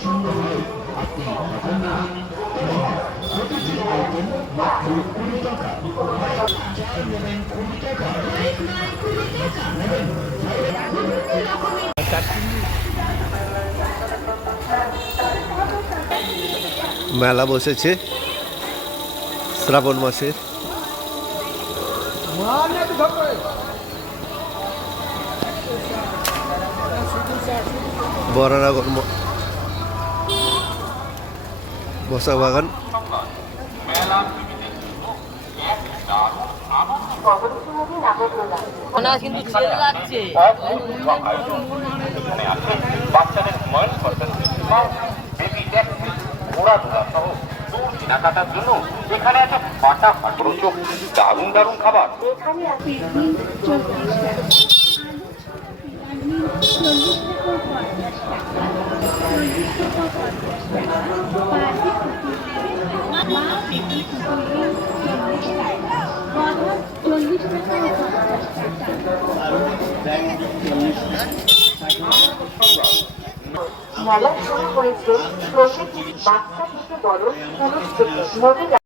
পছন্দ হয় আপনি পাবেন না। প্রতিটি আইটেম মাত্র 20 টাকা। চাল নেবেন 20 টাকা, নেবেন মেলা বসেছে শ্রাবণ মাসের। বরানগর মশা বাগান। কিন্তু ছেলে লাগছে বাচ্চাদের হুমায়ুন সরকার বেবি ট্যাক্সি ঘোড়াধুলা সহ কেনাকাটার জন্য এখানে আছে ফাটাফাটি রোচক দারুণ দারুণ খাবার। এখানে আছে 40 টাকা, আলু 40 টাকা 50 টাকা, 40 টাকা 50 টাকা। মেলা শুরু হয়েছে প্রত্যেক বাচ্চা থেকে বড় পুরুষ থেকে মহিলা